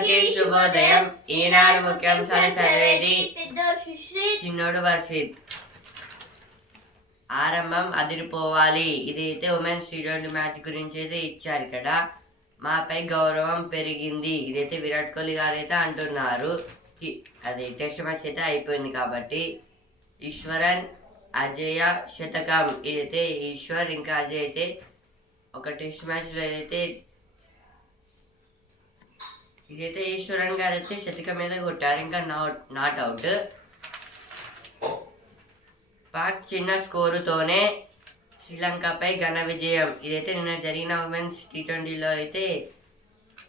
అందరికీ శుభోదయం. ఈనాడు ముఖ్యాంశాలు చదివేది చిన్నోడు వర్షిత్. ఆరంభం అదిరిపోవాలి. ఇదైతే ఉమెన్స్ టీ20 మ్యాచ్ గురించి అయితే ఇచ్చారు ఇక్కడ. మాపై గౌరవం పెరిగింది, ఇదైతే విరాట్ కోహ్లీ గారు అయితే అంటున్నారు. అది టెస్ట్ మ్యాచ్ అయితే అయిపోయింది కాబట్టి. ఈశ్వరన్ అజయ శతకం, ఇదైతే ఈశ్వర్ ఇంకా అజయ్ అయితే ఒక టెస్ట్ మ్యాచ్లో అయితే ఇదైతే ఈశ్వరన్ గారు అయితే శతకం మీద కొట్టారు, ఇంకా నాట్ అవుట్. పాక్ చిన్న స్కోరుతోనే శ్రీలంకపై ఘన విజయం. ఇదైతే నిన్న జరిగిన ఉమెన్స్ టీ20లో అయితే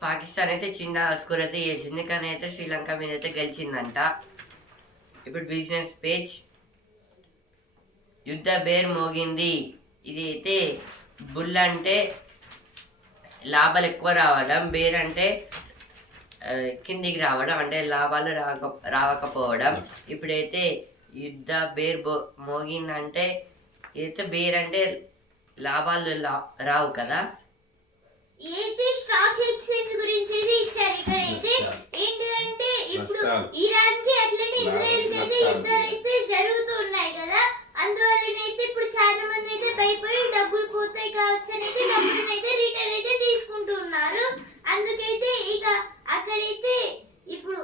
పాకిస్తాన్ అయితే చిన్న స్కోర్ అయితే చేసింది, కానీ అయితే శ్రీలంక మీద అయితే గెలిచిందంట. ఇప్పుడు బిజినెస్ పేజ్. యుద్ధ బేర్ మోగింది. ఇది అయితే బుల్ అంటే లాభాలు ఎక్కువ రావడం, బేర్ అంటే కిందికి రావడం, అంటే లాభాలు రావకపోవడం. ఇప్పుడైతే యుద్ధ బేర్ మోగిందంటే అయితే బేర్ అంటే లాభాలు రావు కదా. అయితే స్టాక్ ఎక్స్చేంజ్ గురించి ఇచ్చారు ఇక్కడ. అయితే ఏంటంటే ఇప్పుడు ఇరాన్ కి అట్లనే ఇజ్రాయెల్ కి అయితే యుద్ధాలు అయితే జరుగుతూ ఉన్నాయి కదా. అందువల్లనైతే ఇప్పుడు చాలా మంది అయితే భయపడి డబ్బులు పోతాయి కావచ్చు అని అయితే డబ్బులను అయితే రిటర్న్ అయితే తీసుకుంటూ ఉన్నారు. అందుకైతే ఇక అక్కడైతే ఇప్పుడు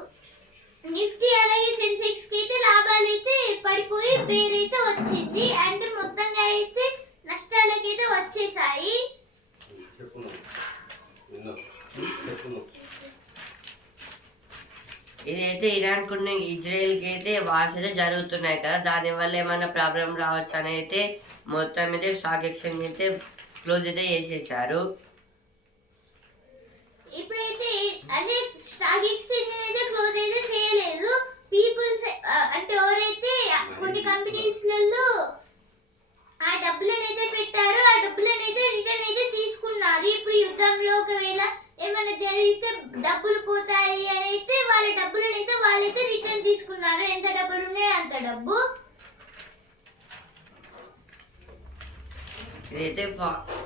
నిఫ్టీ అలాగే సెన్సెక్స్ కి అయితే లాభాలు అయితే పడిపోయి బేర్ అయితే వచ్చింది, అంటే మొత్తంగా అయితే నష్టాలకైతే వచ్చేసాయి. ఇదైతే ఇరాన్ కొన్ని ఇజ్రాయెల్కి అయితే వార్స్ అయితే జరుగుతున్నాయి కదా, దానివల్ల ఏమైనా ప్రాబ్లం రావచ్చు అని అయితే మొత్తం అయితే స్టాక్ ఎక్స్చేంజ్ అయితే క్లోజ్ అయితే చేసేసారు. ఇప్పుడైతే అంటే స్టాక్ ఎక్స్చేంజ్ అయితే క్లోజ్ అయితే చేయలేదు. పీపుల్స్ అంటే ఎవరైతే కొన్ని కంపెనీస్లలో ఆ డబ్బులను అయితే పెట్టారో ఆ డబ్బులను అయితే రిటర్న్ అయితే తీసుకున్నారు. ఇప్పుడు యుద్ధంలో ఒకవేళ ఏమైనా జరిగితే డబ్బులు పోతాయి అని అయితే వాళ్ళ డబ్బులను అయితే వాళ్ళైతే రిటర్న్ తీసుకున్నారు. ఎంత డబ్బులు ఉన్నాయో అంత డబ్బు. ఇదైతే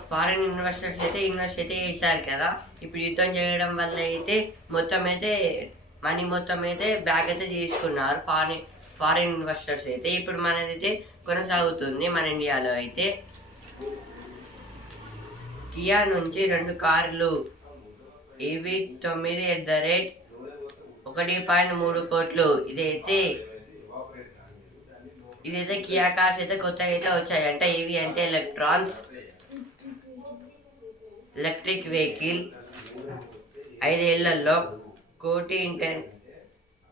ఫారెన్ ఇన్వెస్టర్స్ అయితే ఇన్వెస్ట్ అయితే చేశారు కదా. ఇప్పుడు యుద్ధం చేయడం వల్ల అయితే మొత్తం అయితే మనీ మొత్తం అయితే బ్యాక్ అయితే తీసుకున్నారు ఫారిన్ ఇన్వెస్టర్స్ అయితే. ఇప్పుడు మనదైతే కొనసాగుతుంది మన ఇండియాలో అయితే. కియా నుంచి 2 కార్లు EV9 1.3 కోట్లు. ఇదైతే కియా కార్స్ అయితే కొత్తగా అయితే వచ్చాయి అంటే. ఈవీ అంటే ఎలక్ట్రిక్ వెహికల్. 5 ఏళ్లలో 1 కోటి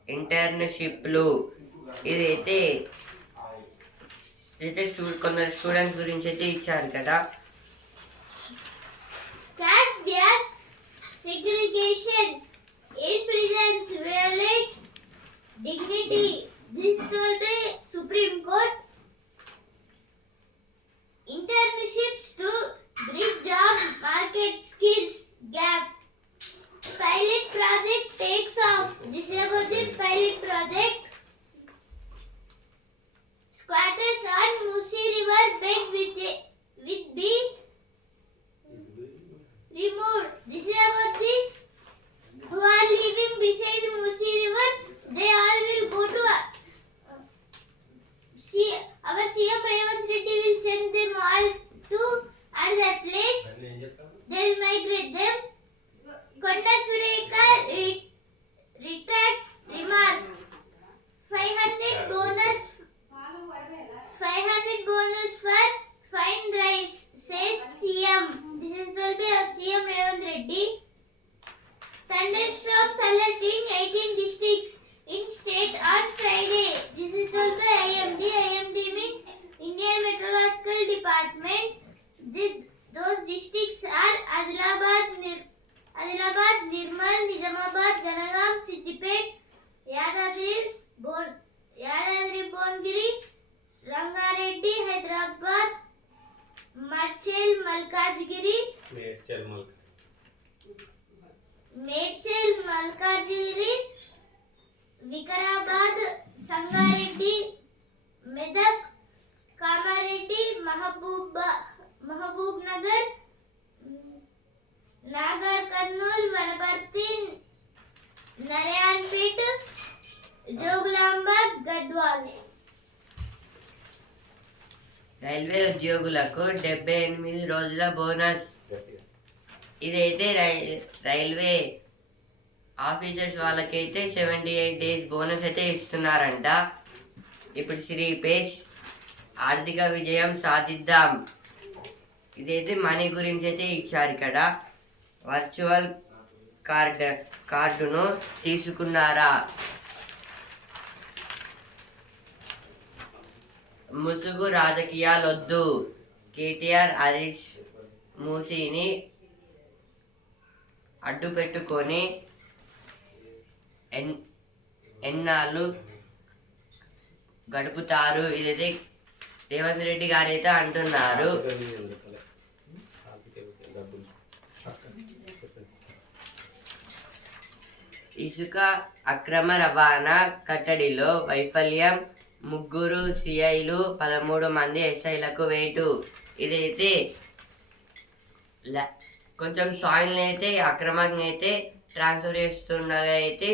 ఇంటర్న్షిప్లు. ఇదైతే కొందరు స్టూడెంట్స్ గురించి అయితే ఇచ్చారు కదా. Cash gas segregation in prisons violate dignity. This told by Supreme Court. Internships to bridge job market skills gap. Pilot project takes off. This is about the pilot project. Squatters on Musi River bed with be removed. This is about the who are living beside Musi River. They all will go to our CM Revant Reddy will send them all to another place. They will migrate them. Konda Sureka retracts remark. 500 bonus for fine rice, says CM. This is told by CM Revant Reddy. Thunderstorms alert in 18 districts in state on Friday. This is told by IMD. IMD means Indian Meteorological Department. Those districts are Adilabad, Nirmal, Nizamabad, Janagam, Siddipet, Yadadri, Bongiri, Rangareddy, Hyderabad, Madchel, Malkajgiri, Vikarabad, Sangareddy, Medak, Kamareddy, Mahabub Nagar, Nagar Karnool, Vanaparthi, railway ఉద్యోగులకు 78 రోజుల bonus. ఇదైతే railway officers వాళ్ళకైతే 78 days bonus అయితే ఇస్తున్నారంట. ఇప్పుడు Shri page ఆర్థిక విజయం సాధిద్దాం. ఇదైతే మనీ గురించి అయితే ఇచ్చారు ఇక్కడ. వర్చువల్ కార్డును తీసుకున్నారా? ముసుగు రాజకీయాలొద్దు. కేటీఆర్ హరీష్ మూసీని అడ్డు పెట్టుకొని ఎన్నాళ్ళు గడుపుతారు? ఇదైతే రేవంత్ రెడ్డి గారు అయితే అంటున్నారు. ఇసుక అక్రమ రవాణా కట్టడిలో వైఫల్యం. 3 సిఐలు 13 మంది ఎస్ఐలకు వేటు. ఇదైతే కొంచెం సాయిల్ని అయితే అక్రమంగా అయితే ట్రాన్స్ఫర్ చేస్తుండగా అయితే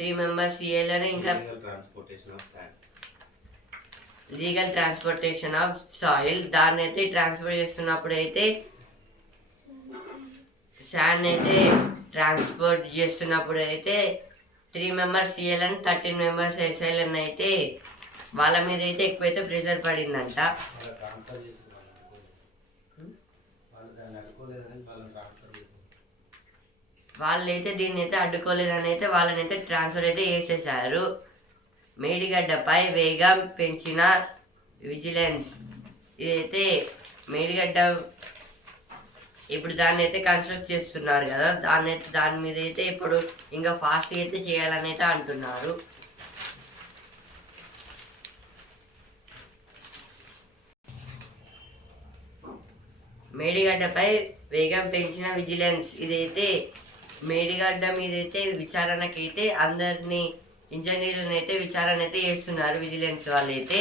3 మెంబర్స్ సిఐలను ఇంకా లీగల్ ట్రాన్స్పోర్టేషన్ ఆఫ్ సాయిల్ దాన్ని అయితే ట్రాన్స్ఫర్ చేస్తున్నప్పుడు అయితే శాండ్ అయితే ట్రాన్స్పోర్ట్ చేస్తున్నప్పుడు అయితే 3 మెంబర్స్ సిఎల్ఎన్ 13 మెంబర్స్ ఎస్ఐఎల్ఎన్ అయితే వాళ్ళ మీద అయితే ఎక్కువైతే ప్రెషర్ పడిందంట. వాళ్ళైతే దీన్ని అయితే అడ్డుకోలేదని అయితే వాళ్ళని అయితే ట్రాన్స్ఫర్ అయితే చేసేసారు. మేడిగడ్డపై వేగం పెంచిన విజిలెన్స్. ఇదైతే మేడిగడ్డ ఇప్పుడు దాన్ని అయితే కన్స్ట్రక్ట్ చేస్తున్నారు కదా, దాని మీద అయితే ఇప్పుడు ఇంకా ఫాస్ట్ అయితే చేయాలని అయితే అంటున్నారు. మేడిగడ్డపై వేగం పెంచిన విజిలెన్స్. ఇదైతే మేడిగడ్డ మీద అయితే విచారణకైతే అందరినీ ఇంజనీర్లను అయితే విచారణ అయితే చేస్తున్నారు విజిలెన్స్ వాళ్ళు అయితే.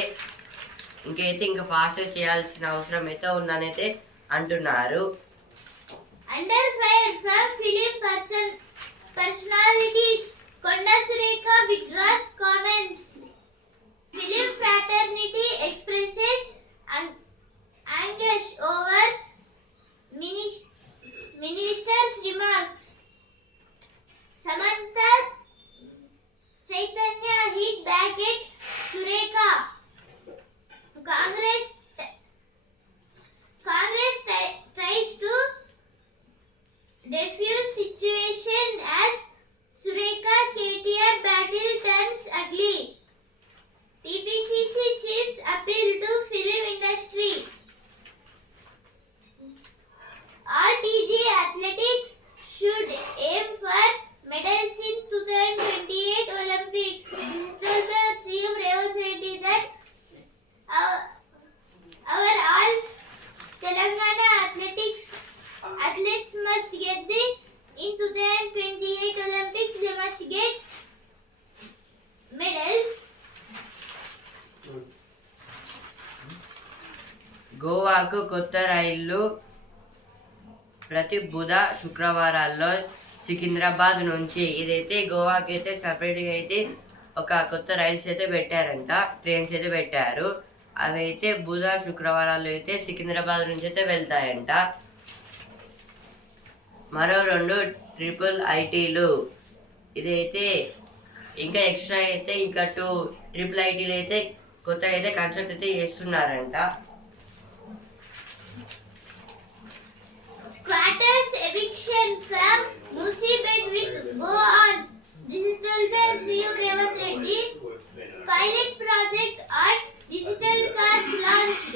ఇంకా ఫాస్ట్గా చేయాల్సిన అవసరం అయితే ఉందని అయితే అంటున్నారు. Under fire from film personalities, Konda Sureka withdraws comments. Film fraternity expresses anguish over minister's remarks. Samantha Chaitanya hit back at Sureka. Congress tries to defuse situation as Sureka KTR battle turns ugly. TPCC chiefs appeal to film industry. All TG athletics should aim for medals in 2028 Olympics. This is CM Revanth Reddy that our all Telangana athletes must get the in 2028 Olympics. They must get medals. గోవాకు కొత్త రైళ్లు ప్రతి బుధ శుక్రవారాల్లో సికింద్రాబాద్ నుంచి. ఇదైతే గోవాకి అయితే సపరేట్గా అయితే ఒక కొత్త రైల్స్ అయితే పెట్టారంట, ట్రైన్స్ అయితే పెట్టారు. అవి అయితే బుధ శుక్రవారాలు అయితే సికింద్రాబాద్ నుంచి అయితే వెళ్తాయంట. మరో 2 ట్రిపుల్ ఐటీలు. ఇదైతే ఇంకా ఎక్స్ట్రా అయితే ఇంకా 2 ట్రిపుల్ ఐటీలు అయితే కొత్తగా అయితే కన్స్ట్రక్ట్ అయితే చేస్తున్నారంట. Squatters eviction from Musibet will go on. Digital by CM Revanth Reddy. Pilot project on digital cards launched.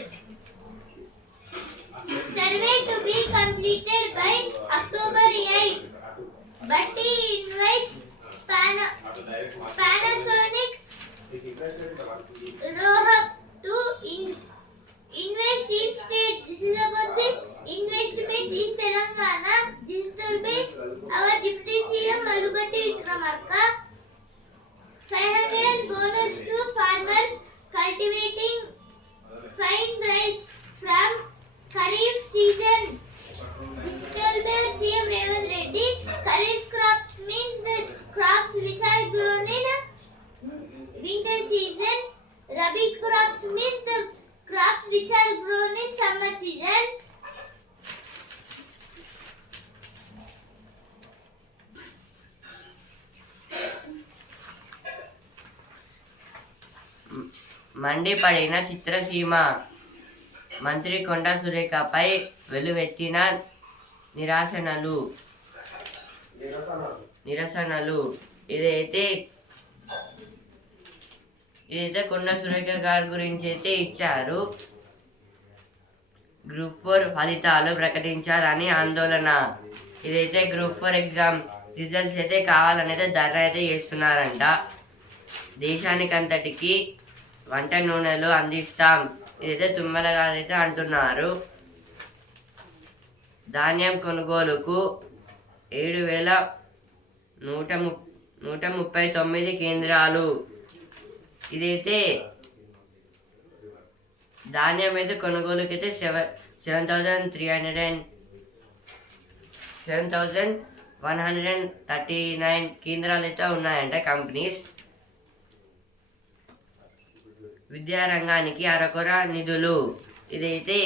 Survey to be completed by October 8. Bhatti invites Panasonic Roham to invest in state. This is about the investment in Telangana. Digital by our Deputy CM Malubatti Vikramarka. 500 bonus to farmers cultivating fine rice from Kharif season. Digital by CM Revanth Reddy. Kharif crops means the crops which are grown in winter season. Rabi crops means the మండిపడిన చిత్రసీమ. మంత్రి కొండా సురేఖపై వెలువెత్తిన నిరసనలు. ఇదైతే కొండా సురేఖ గారి గురించి అయితే ఇచ్చారు. Group 4 ఫలితాలు ప్రకటించాలని ఆందోళన. ఇదైతే గ్రూప్ 4 ఎగ్జామ్ రిజల్ట్స్ అయితే కావాలనైతే ధర్నా అయితే చేస్తున్నారంట. దేశానికంతటికి వంట నూనెలు అందిస్తాం. ఇదైతే తుమ్మల గారు అయితే అంటున్నారు. ధాన్యం కొనుగోలుకు 7,139 కేంద్రాలు. ఇదైతే ధాన్యం అయితే కొనుగోలుకి అయితే 7,139 కేంద్రాలు అయితే ఉన్నాయంట కంపెనీస్. విద్యారంగానికి అరకొర నిధులు. ఇదైతే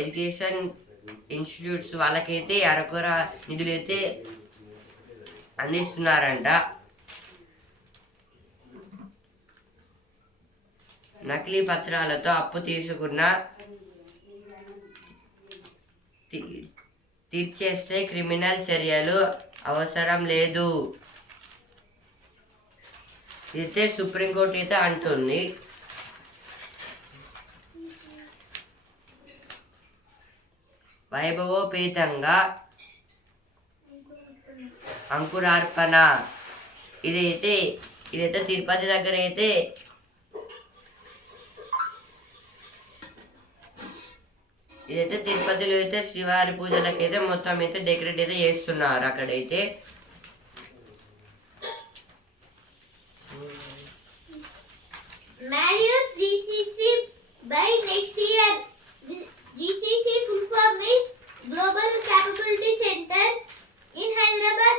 ఎడ్యుకేషన్ ఇన్స్టిట్యూట్స్ వాళ్ళకైతే అరకొర నిధులు అయితే అందిస్తున్నారంట. నకిలీ పత్రాలతో అప్పు తీసుకున్న తీర్చేస్తే క్రిమినల్ చర్యలు అవసరం లేదు. ఇదైతే సుప్రీంకోర్టు అయితే అంటుంది. వైభవోపేతంగా అంకురార్పణ. ఇదైతే తిరుపతి దగ్గర అయితే తిరుపతిలో అయితే శ్రీవారి పూజలకైతే మొత్తం అయితే డెకరేట్ అయితే చేస్తున్నారు అక్కడైతే. Marriott GCC by next year. GCC full form is Global Capability Center in Hyderabad.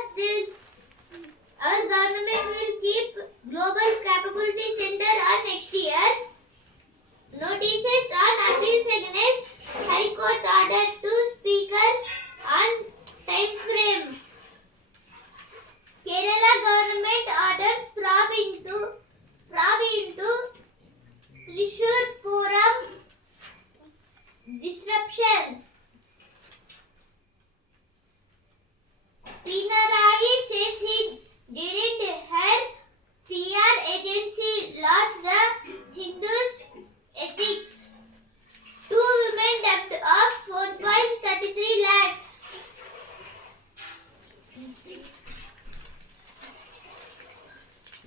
Our government will keep Global Capability Center on next year. Notices on appeals against High Court order to Speaker on time frame. Kerala government orders probe into Thrissur Puram disruption. Pinarayi says he didn't have PR agency launch the Hindus ethics. 2 women dubbed of 4.33 lakhs.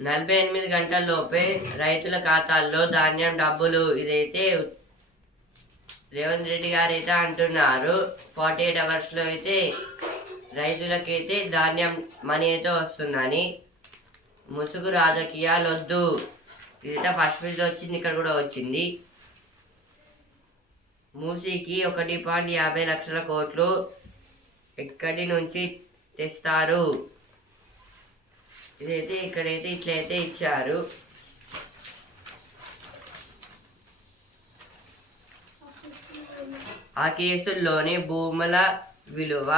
నలభై 48 గంటల్లోపే రైతుల ఖాతాల్లో ధాన్యం డబ్బులు. ఇదైతే రేవంత్ రెడ్డి గారు అయితే అంటున్నారు. 48 అవర్స్లో అయితే రైతులకైతే ధాన్యం మనీ అయితే వస్తుందని. ముసుగు రాజకీయాలు వద్దు. ఇదైతే ఫస్ట్ పేజ్ వచ్చింది, ఇక్కడ కూడా వచ్చింది. మూసీకి 1.50 లక్షల కోట్లు ఎక్కడి నుంచి తెస్తారు. ఇదైతే ఇక్కడైతే ఇట్లయితే ఇచ్చారు. ఆ కేసుల్లోని భూముల విలువ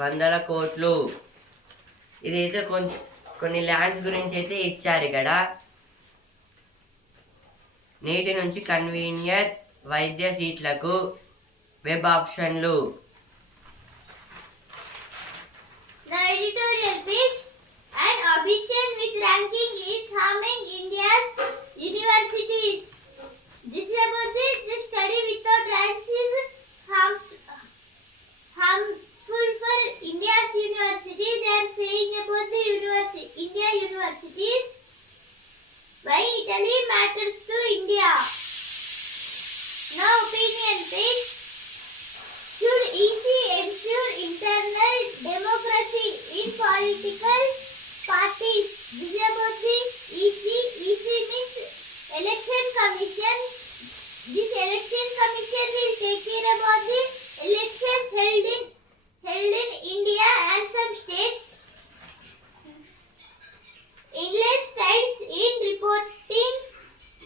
100 కోట్లు. ఇదైతే కొన్ని ల్యాండ్స్ గురించి అయితే ఇచ్చారు ఇక్కడ. నేటి నుంచి కన్వీనియర్ వైద్య సీట్లకు వెబ్ ఆప్షన్లు. The editorial page, an ambition with ranking is harming India's universities. This is about the study without ranks is harmful for India's universities. They are saying about the India universities. Why Italy matters to India. Now opinion page. Should EC ensure internal democracy in political parties? This is about the EC. EC means election commission. This election commission will take care about the elections held in India and some states. Endless times in reporting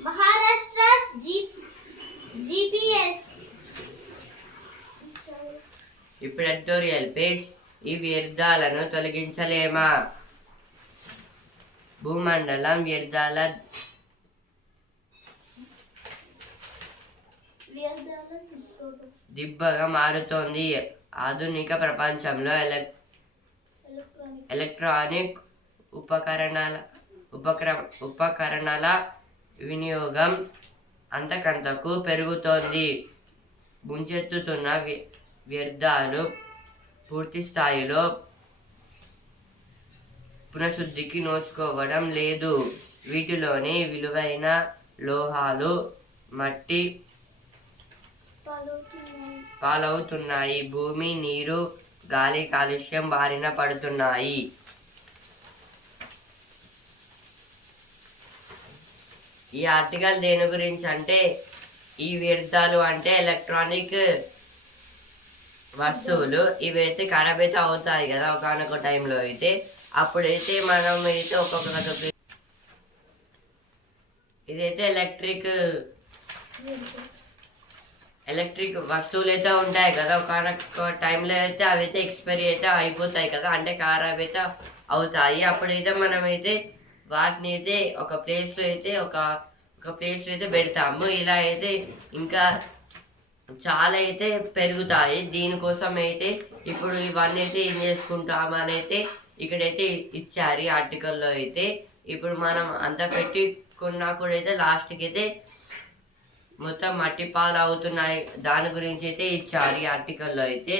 Maharashtra's GPS. ఇప్పుడు editorial page. ఈ వ్యర్థాలను తొలగించలేమా? భూమండలం వ్యర్థాల దిబ్బగా మారుతోంది. ఆధునిక ప్రపంచంలో electronic ఉపకరణాల వినియోగం అంతకంతకు పెరుగుతోంది. ముంచెత్తుతున్న వ్యర్థాలు పూర్తి స్థాయిలో పునఃశుద్ధికి నోచుకోవడం లేదు. వీటిలోని విలువైన లోహాలు మట్టి పాలవుతున్నాయి. భూమి, నీరు, గాలి కాలుష్యం బారిన పడుతున్నాయి. ఈ ఆర్టికల్ దేని గురించి అంటే, ఈ వ్యర్థాలు అంటే ఎలక్ట్రానిక్ వస్తువులు ఇవైతే ఖరాబ్ అయితే అవుతాయి కదా ఒకనొక టైంలో అయితే. అప్పుడైతే మనం అయితే ఇదైతే ఎలక్ట్రిక్ వస్తువులు అయితే ఉంటాయి కదా ఒకనొక టైంలో అయితే అవి అయితే ఎక్స్పైరీ అయితే అయిపోతాయి కదా, అంటే ఖరాబ్ అయితే అవుతాయి. అప్పుడైతే మనమైతే వాటిని అయితే ఒక ప్లేస్లో అయితే పెడతాము. ఇలా అయితే ఇంకా చాలా అయితే పెరుగుతాయి. దీనికోసం అయితే ఇప్పుడు ఇవన్నీ అయితే ఏం చేసుకుంటామని అయితే ఇక్కడైతే ఇచ్చారు ఈ ఆర్టికల్లో అయితే. ఇప్పుడు మనం అంతా పెట్టుకున్నా కూడా అయితే లాస్ట్కి అయితే మొత్తం మట్టి పాలు అవుతున్నాయి. దాని గురించి అయితే ఇచ్చారు ఈ ఆర్టికల్లో అయితే.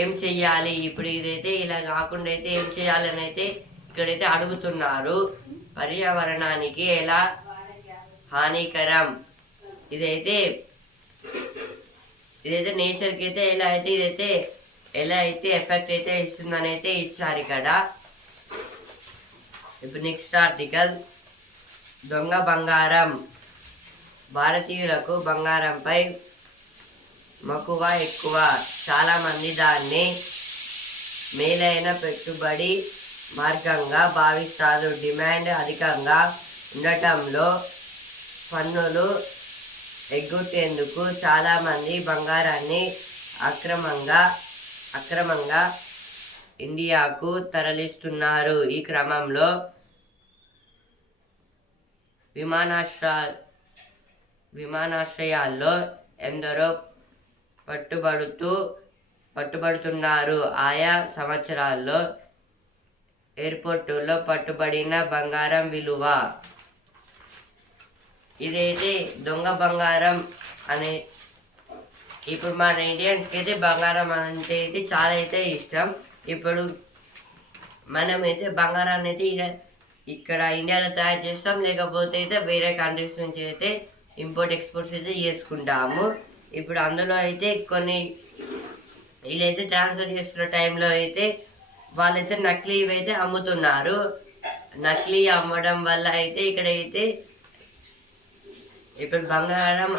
ఏం చెయ్యాలి ఇప్పుడు ఇదైతే ఇలా కాకుండా అయితే ఏం చేయాలని అయితే ఇక్కడైతే అడుగుతున్నారు. పర్యావరణానికి ఎలా హానికరం, ఇదైతే నేచర్కి అయితే ఎలా అయితే ఎఫెక్ట్ అయితే ఇస్తుందని అయితే ఇచ్చారు ఇక్కడ. ఇప్పుడు నెక్స్ట్ ఆర్టికల్, దొంగ బంగారం. భారతీయులకు బంగారంపై మక్కువ ఎక్కువ. చాలామంది దాన్ని మేలైన పెట్టుబడి మార్గంగా భావిస్తారు. డిమాండ్ అధికంగా ఉండటంలో పన్నులు ఎగ్గొట్టేందుకు చాలామంది బంగారాన్ని అక్రమంగా ఇండియాకు తరలిస్తున్నారు. ఈ క్రమంలో విమానాశ్రయాల్లో ఎందరో పట్టుబడుతున్నారు. ఆయా సంవత్సరాల్లో ఎయిర్పోర్టుల్లో పట్టుబడిన బంగారం విలువ. ఇదైతే దొంగ బంగారం అనే, ఇప్పుడు మన ఇండియన్స్కి అయితే బంగారం అంటే అయితే చాలా అయితే ఇష్టం. ఇప్పుడు మనమైతే బంగారాన్ని అయితే ఇక్కడ ఇండియాలో తయారు చేస్తాం, లేకపోతే అయితే వేరే కంట్రీస్ నుంచి అయితే ఇంపోర్ట్ ఎక్స్పోర్ట్స్ అయితే చేసుకుంటాము. ఇప్పుడు అందులో అయితే కొన్ని వీళ్ళైతే ట్రాన్స్ఫర్ చేస్తున్న టైంలో అయితే వాళ్ళైతే నకిలీ ఇవైతే అమ్ముతున్నారు. నకిలీ అమ్మడం వల్ల అయితే ఇక్కడైతే ఇప్పుడు బంగారం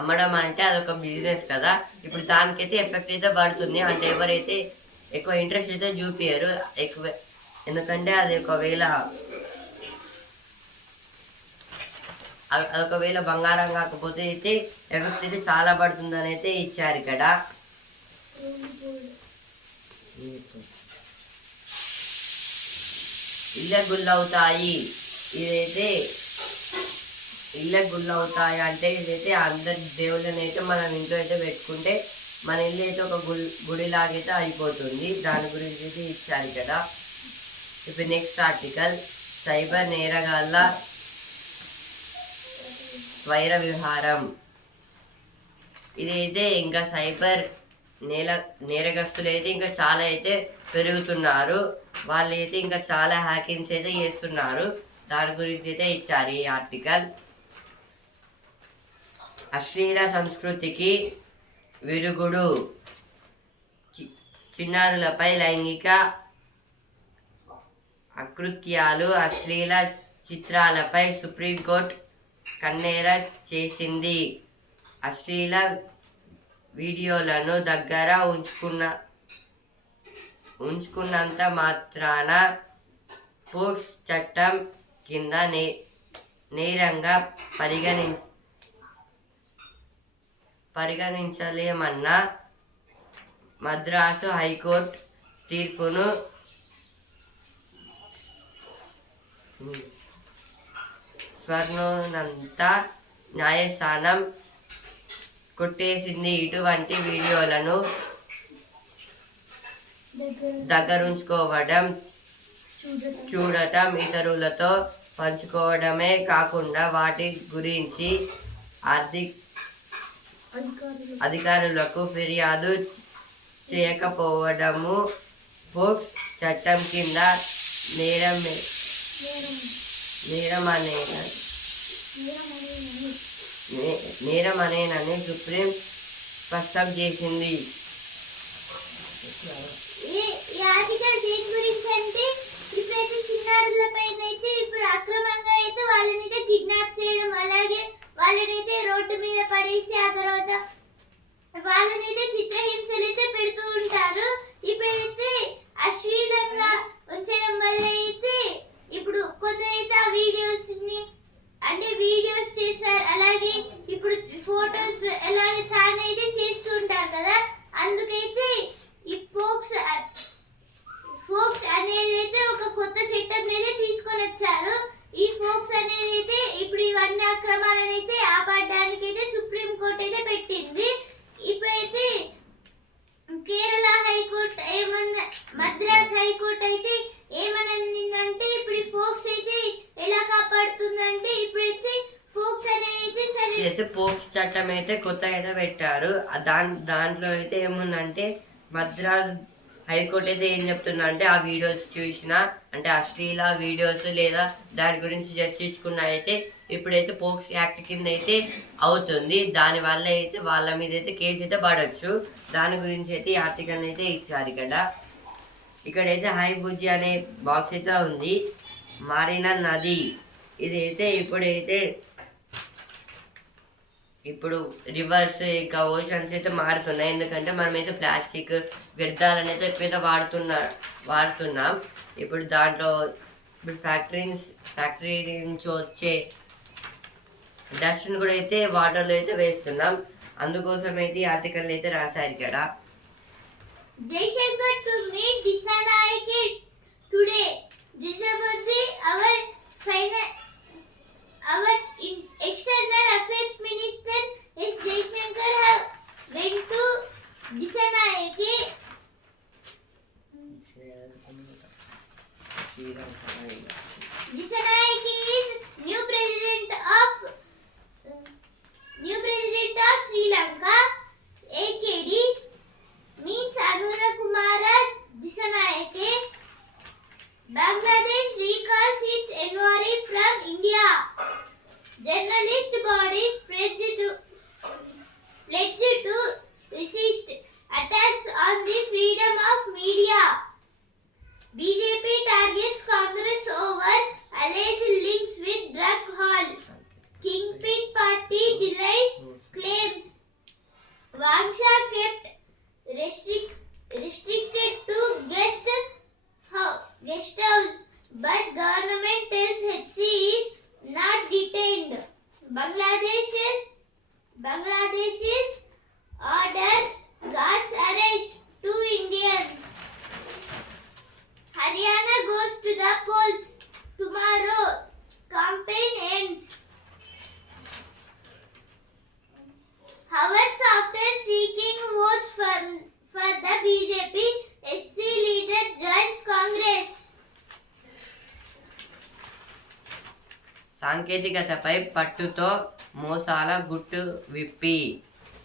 అమ్మడం అంటే అదొక బిజినెస్ కదా. ఇప్పుడు దానికైతే ఎఫెక్ట్ అయితే పడుతుంది. అంటే ఎవరైతే ఎక్కువ ఇంట్రెస్ట్ అయితే చూపించారు ఎక్కువ, ఎందుకంటే అది అదొకవేళ బంగారం కాకపోతే అయితే ఎఫెక్ట్ అయితే చాలా పడుతుందని అయితే ఇచ్చారు ఇక్కడ. ఇళ్ళ గుల్లవుతాయి. ఇదైతే ఇళ్ళ గుల్లవుతాయి అంటే ఇదైతే అందరి దేవుళ్ళని అయితే మనం ఇంట్లో అయితే పెట్టుకుంటే మన ఇల్లు అయితే ఒక గుడిలాగైతే అయిపోతుంది. దాని గురించి అయితే ఇచ్చారు కదా. ఇప్పుడు నెక్స్ట్ ఆర్టికల్, సైబర్ నేరగాళ్ళ స్వైర విహారం. ఇదైతే ఇంకా సైబర్ నేరగస్తులు అయితే ఇంకా చాలా అయితే పెరుగుతున్నారు. వాళ్ళు అయితే ఇంకా చాలా హ్యాకింగ్స్ అయితే చేస్తున్నారు. దాని గురించి అయితే ఇచ్చారు ఈ ఆర్టికల్. అశ్లీల సంస్కృతికి విరుగుడు. చిన్నారులపై లైంగిక అకృత్యాలు, అశ్లీల చిత్రాలపై సుప్రీంకోర్టు కన్నెర చేసింది. అశ్లీల వీడియోలను దగ్గర ఉంచుకున్నంత మాత్రాన పోక్స్ చట్టం కింద నేరంగా పరిగణించలేమన్న మద్రాసు హైకోర్టు తీర్పును స్వర్ణనంతా న్యాయస్థానం కొట్టేసింది. ఇటువంటి వీడియోలను దగ్గరుంచుకోవడం, చూడటం, ఇతరులతో పంచుకోవడమే కాకుండా వాటి గురించి అధికారులకు ఫిర్యాదు చేయకపోవడము పోక్స్ చట్టం కింద నేరమనేనని సుప్రీం స్పష్టం చేసింది. ఈ ఆర్టికల్ దేని గురించి అంటే ఇప్పుడైతే చిన్నారులపైన అయితే ఇప్పుడు అక్రమంగా అయితే వాళ్ళనైతే కిడ్నాప్ చేయడం, అలాగే వాళ్ళనైతే రోడ్డు మీద పడేసి ఆ తర్వాత వాళ్ళనైతే చిత్రహింసలు అయితే పెడుతూ ఉంటారు. ఇప్పుడైతే అశ్లీలంగా ఉంచడం వల్ల అయితే ఇప్పుడు కొందరైతే ఆ వీడియోస్ ని అంటే వీడియోస్ చేశారు, అలాగే ఇప్పుడు ఫోటోస్ అలాగే చాలా అయితే చేస్తూ ఉంటారు కదా. అందుకైతే ఈ ఫోక్స్ అనేది అయితే ఒక కొత్త చట్టం మీద తీసుకొని వచ్చారు. ఈ ఫోక్స్ అనేది అయితే ఇప్పుడు ఇవన్నీ అక్రమాలను అయితే ఆపడానికి అయితే సుప్రీం కోర్ట్ అయితే పెట్టింది. ఇప్పుడైతే కేరళ హైకోర్టు ఏమన్నా మద్రాస్ హైకోర్టు అయితే ఏమనంటే ఇప్పుడు ఫోక్స్ అయితే ఎలా కాపాడుతుందంటే ఇప్పుడైతే ఫోక్స్ అనేది పోక్స్ చట్టం అయితే కొత్తగా అయితే పెట్టారు. దాంట్లో అయితే ఏముందంటే మద్రాస్ హైకోర్టు అయితే ఏం చెప్తుందంటే ఆ వీడియోస్ చూసినా అంటే అశ్లీల వీడియోస్ లేదా దాని గురించి చర్చించుకున్న అయితే ఇప్పుడైతే పోక్స్ యాక్ట్ కింద అయితే అవుతుంది. దానివల్ల అయితే వాళ్ళ మీద అయితే కేసు అయితే పడవచ్చు. దాని గురించి అయితే ఈ ఆర్టికల్ అయితే ఇచ్చారు. ఇక్కడైతే హై బుజ్జి అనే బాక్స్ అయితే ఉంది. మారిన నది ఇదైతే ఇప్పుడు రివర్స్ ఇంకా ఓషన్స్ అయితే మారుతున్నాయి. ఎందుకంటే మనమైతే ప్లాస్టిక్ వ్యర్థాలను అయితే ఎక్కువైతే వాడుతున్నాం. ఇప్పుడు దాంట్లో ఫ్యాక్టరీ నుంచి వచ్చే డస్ట్ని కూడా అయితే వాటర్లో అయితే వేస్తున్నాం. అందుకోసం అయితే ఈ ఆర్టికల్ అయితే రాశారు ఇక్కడ. Jayashankar to meet Disha Nayak today. This is about our external affairs minister S. Jaishankar have went to Disanayake. Disanayake is new president of Sri Lanka. AKD means Anura Kumara Disanayake. Bangladesh recalls its envoy from India. Journalist bodies pledged to resist attacks on the freedom of media. BJP targets Congress over alleged links with drug haul. Kingpin party delays claims. Vangsha kept restricted to guest house, but government tells HC is not detained. Bangladesh's order guards arrest 2 Indians. Haryana goes to the polls tomorrow. Campaign ends. Hours after seeking votes for the BJP, SC leader joins Congress. సాంకేతికతపై పట్టుతో మోసాల గుట్టు విప్పి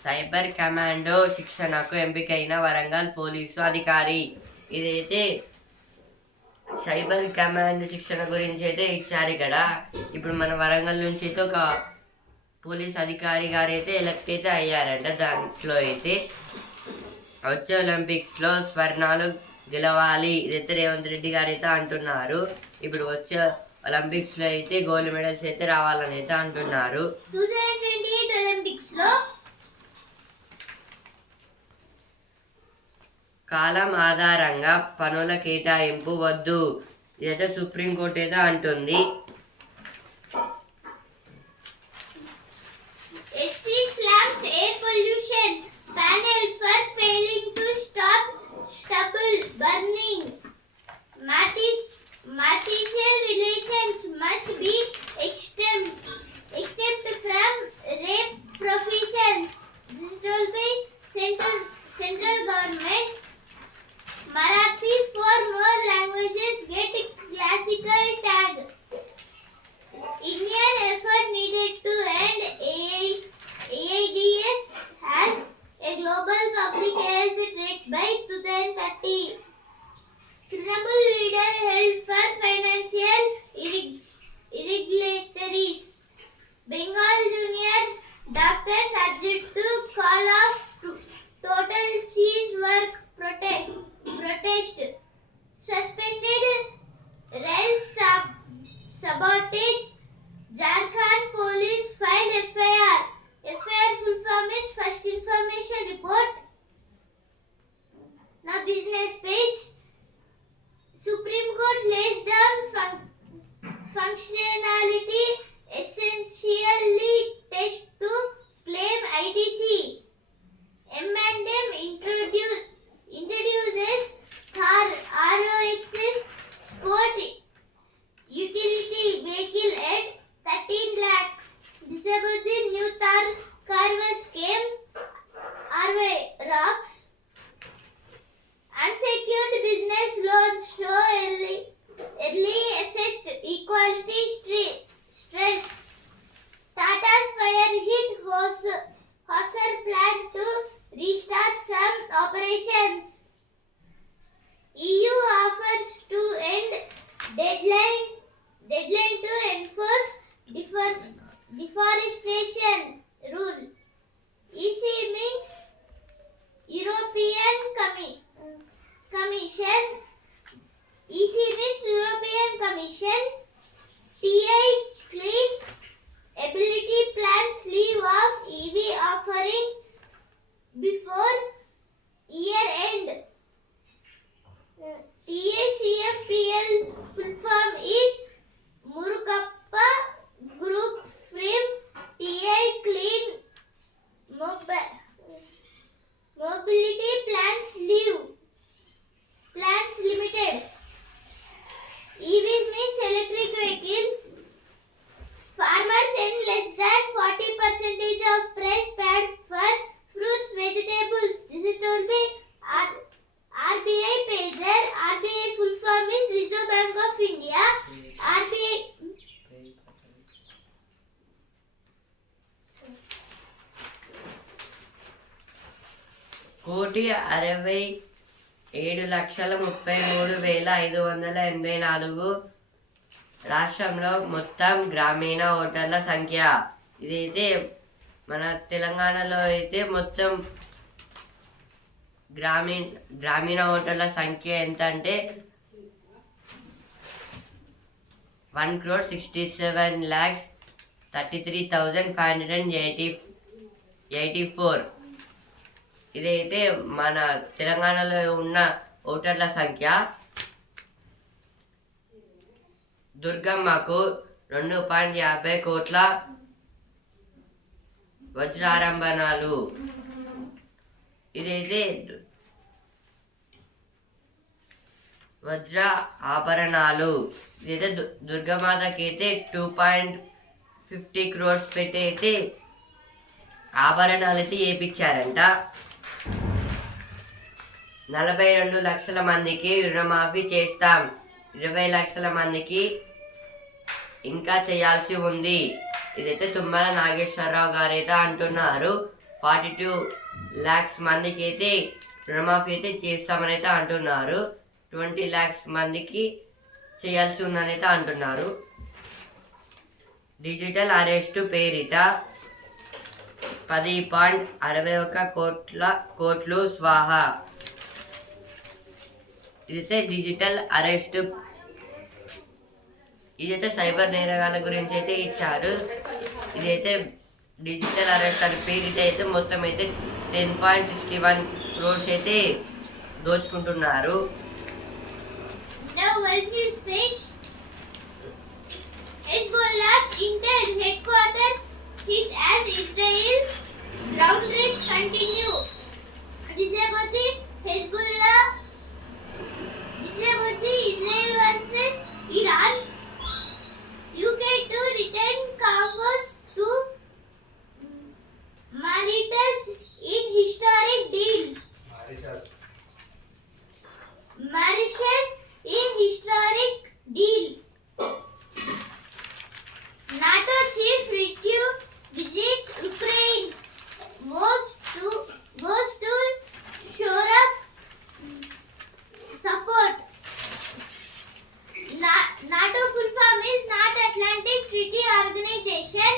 cyber commando శిక్షణకు ఎంపికైన Warangal police అధికారి. ఇదైతే cyber command శిక్షణ గురించి అయితే ఇచ్చారు ఇక్కడ. ఇప్పుడు మన వరంగల్ నుంచి అయితే ఒక పోలీస్ అధికారి గారు అయితే ఎలక్ట్ అయితే అయ్యారంట. దాంట్లో అయితే వచ్చే ఒలింపిక్స్లో స్వర్ణాలు గెలవాలి ఇదైతే రేవంత్ రెడ్డి గారు అయితే అంటున్నారు. ఇప్పుడు వచ్చే ఒలింపిక్స్లో అయితే గోల్డ్ మెడల్స్ అయితే రావాలని అయితే అంటున్నారు. 2028 ఒలింపిక్స్ లో కాలం ఆధారంగా పనుల కేటాయింపు వద్దు ఇదైతే సుప్రీంకోర్టు అయితే అంటుంది. SC slams air pollution panel for failing to stop stubble burning. Matricial relations EC means European Commission. EC means European Commission. TI Clean Ability Plan sleeve of EV offerings before year end. TACMPL full form is Murugappa Group Frame TI Clean Mobility Plans Limited. EV means electric vehicles. Farmers earn less than 40% of price paid for fruits, vegetables. This is told by RBI Pager. RBI full form is Reserve Bank of India. RBI కోటి 67,33,584 రాష్ట్రంలో మొత్తం గ్రామీణ ఓటర్ల సంఖ్య. ఇదైతే మన తెలంగాణలో అయితే మొత్తం గ్రామీణ ఓటర్ల సంఖ్య ఎంత అంటే 1,67,33,584. ఇదైతే మన తెలంగాణలో ఉన్న ఓటర్ల సంఖ్య. దుర్గమ్మకు 2.50 కోట్ల వజ్రారంభణాలు. ఇదైతే వజ్ర ఆభరణాలు. ఇదైతే దుర్గమాతకి అయితే 2.50 crores పెట్టి అయితే ఆభరణాలు అయితే వేయించారంట. 42 లక్షల మందికి రుణమాఫీ చేస్తాం, 20 లక్షల మందికి ఇంకా చేయాల్సి ఉంది. ఇదైతే తుమ్మల నాగేశ్వరరావు గారు అయితే అంటున్నారు. 42 lakhs మందికి అయితే రుణమాఫీ అయితే చేస్తామని అయితే అంటున్నారు. 20 lakhs మందికి చేయాల్సి ఉందని అయితే అంటున్నారు. డిజిటల్ అరెస్టు పేరిట 10.61 కోట్లు స్వాహా. ఇదైతే డిజిటల్ అరెస్ట్. ఇదైతే సైబర్ నేరగాల గురించి అయితే ఇచ్చారు. ఇదైతే డిజిటల్ అరెస్ట్ అని పేరిట అయితే మొత్తం అయితే 10.61 crores అయితే దోచుకుంటున్నారు. Now world news page. Hezbollah's Intel headquarters hit as Israel's ground raids continue. This is about the Hezbollah. This is about the Israel versus Iran. UK to return cargoes to Mauritius in historic deal. Mauritius in historic deal. NATO chief Ritu visits Ukraine. Goes to shore up support. NATO full form is North Atlantic Treaty Organization.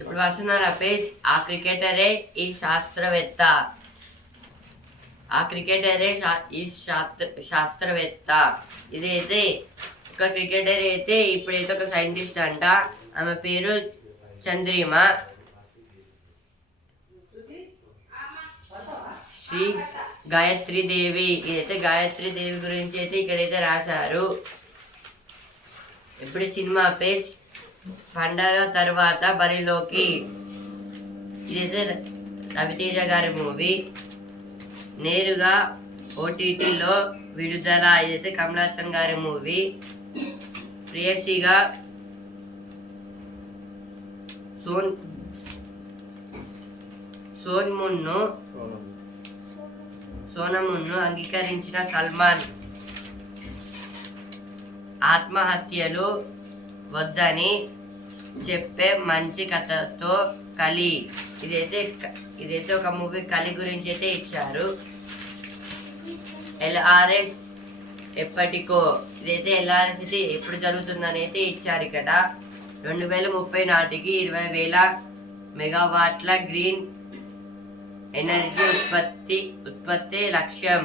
ఇప్పుడు వస్తున్నారు page. ఆ క్రికెటరే ఈ శాస్త్రవేత్త. ఈ శాస్త్రవేత్త. ఇదైతే ఒక cricketer అయితే ఇప్పుడైతే ఒక సైంటిస్ట్ అంట. ఆమె పేరు చంద్రిమ. శ్రీ గాయత్రి దేవి. ఇదైతే గాయత్రి దేవి గురించి అయితే ఇక్కడైతే రాశారు. ఇప్పుడు సినిమా పేజ్. పండగ తర్వాత బరిలోకి. ఇదైతే రవితేజ గారి మూవీ. నేరుగా ఓటీటీలో విడుదల. ఇదైతే కమల్ హాసన్ గారి మూవీ. ప్రేయసిగా సోనమున్ను అంగీకరించిన సల్మాన్. ఆత్మహత్యలు వద్దని చెప్పే మంచి కథతో కలి. ఇదైతే ఒక మూవీ కలి గురించి అయితే ఇచ్చారు. LRS ఎప్పటికో. ఇదైతే LRS అయితే ఎప్పుడు జరుగుతుందని అయితే ఇచ్చారు ఇక్కడ. 2030 నాటికి 20,000 మెగావాట్ల గ్రీన్ ఎనర్జీ ఉత్పత్తి లక్ష్యం.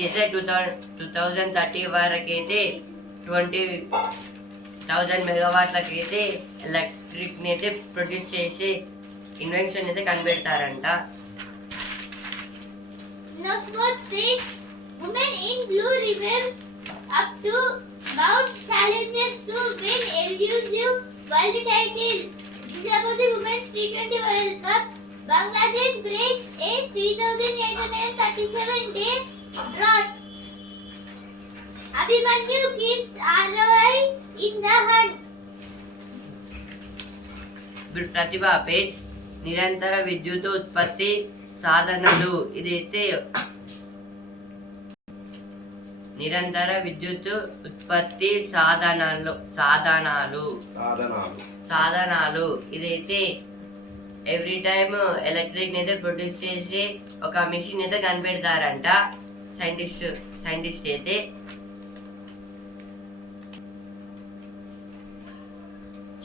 అయితే 2030 వరకైతే 20,000 మెగావాట్లకైతే ఎలక్ట్రిక్ని అయితే ప్రొడ్యూస్ చేసి ఇన్వెన్షన్ అయితే కనిపెడతారంట. Now sports takes women in blue reviews up to mount challenges to win elusive world title. This is about the women's T20 World Cup. Bangladesh breaks a 3,837-day drought. Abhimanyu keeps ROI in the hunt. Pratibha page నిరంతర విద్యుత్ ఉత్పత్తి సాధనాలు. ఇదైతే నిరంతర విద్యుత్ ఉత్పత్తి సాధనాలు ఇదైతే ఎవ్రీ టైమ్ ఎలక్ట్రిక్ అయితే ప్రొడ్యూస్ చేసి ఒక మిషన్ అయితే కనిపెడతారంట సైంటిస్ట్ అయితే.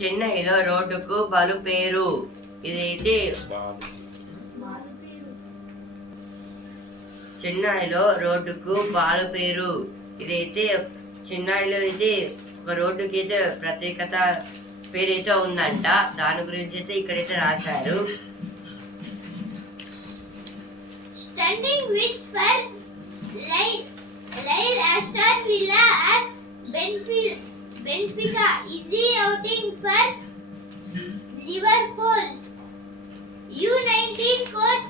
చెన్నైలో రోడ్డుకు బలు పేరు. ఇదైతే చెన్నైలో రోడ్డుకు బాలు పేరు. ఇదైతే చెన్నైలో అయితే ఒక రోడ్డుకి అయితే ప్రత్యేకత పేరైతే ఉందంట. దాని గురించి అయితే ఇక్కడైతే రాశారు. Standing wins for Lyle Aston Villa at Benfica. Easy outing for Liverpool. U19 coach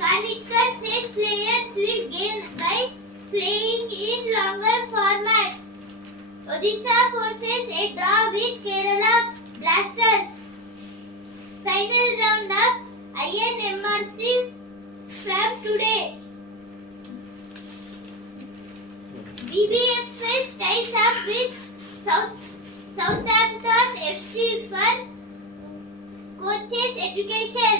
Kanitkar says players will gain by playing in longer format. Odisha forces a draw with Kerala Blasters. Final round of INMRC from today. BBFS ties up with Southampton FC for coaches education.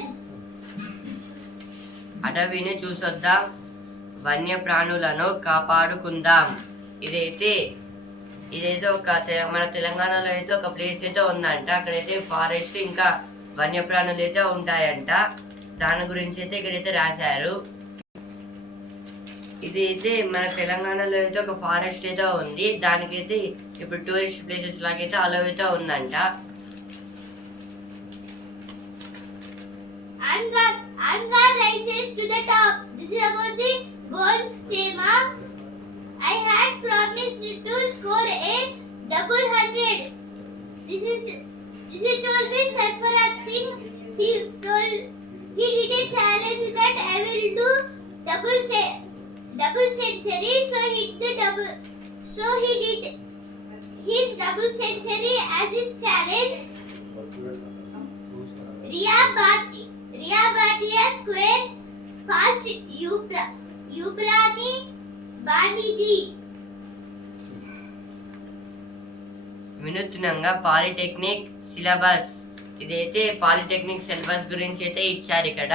అడవిని చూసొద్దాం, వన్య ప్రాణులను కాపాడుకుందాం. ఇదైతే ఒక మన తెలంగాణలో అయితే ఒక ప్లేస్ అయితే ఉందంట. అక్కడైతే ఫారెస్ట్ ఇంకా వన్యప్రాణులు అయితే ఉంటాయంట. దాని గురించి అయితే ఇక్కడైతే రాశారు. ఇది అయితే మన తెలంగాణలో అయితే ఒక ఫారెస్ట్ అయితే ఉంది. దానికైతే ఇప్పుడు టూరిస్ట్ ప్లేసెస్ లాగైతే అలో అయితే ఉందంట. Anga rises to the top. This is about the golf Chema. I had promised to score a double 100. This is told by Sarfaraz Singh. He did a challenge that I will do double century. So he did his double century as his challenge. Ria Bhatia squares past Yubrani Baniji. వినూత్నంగా polytechnic syllabus. ఇదైతే polytechnic syllabus గురించి అయితే ఇచ్చారు ఇక్కడ.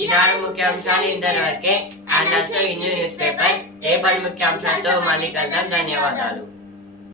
ఈనాడు ముఖ్యాంశాలు ఇంతవరకే. And also in news paper. రేపటి ముఖ్యాంశాలతో మళ్ళీ కలుద్దాం. ధన్యవాదాలు.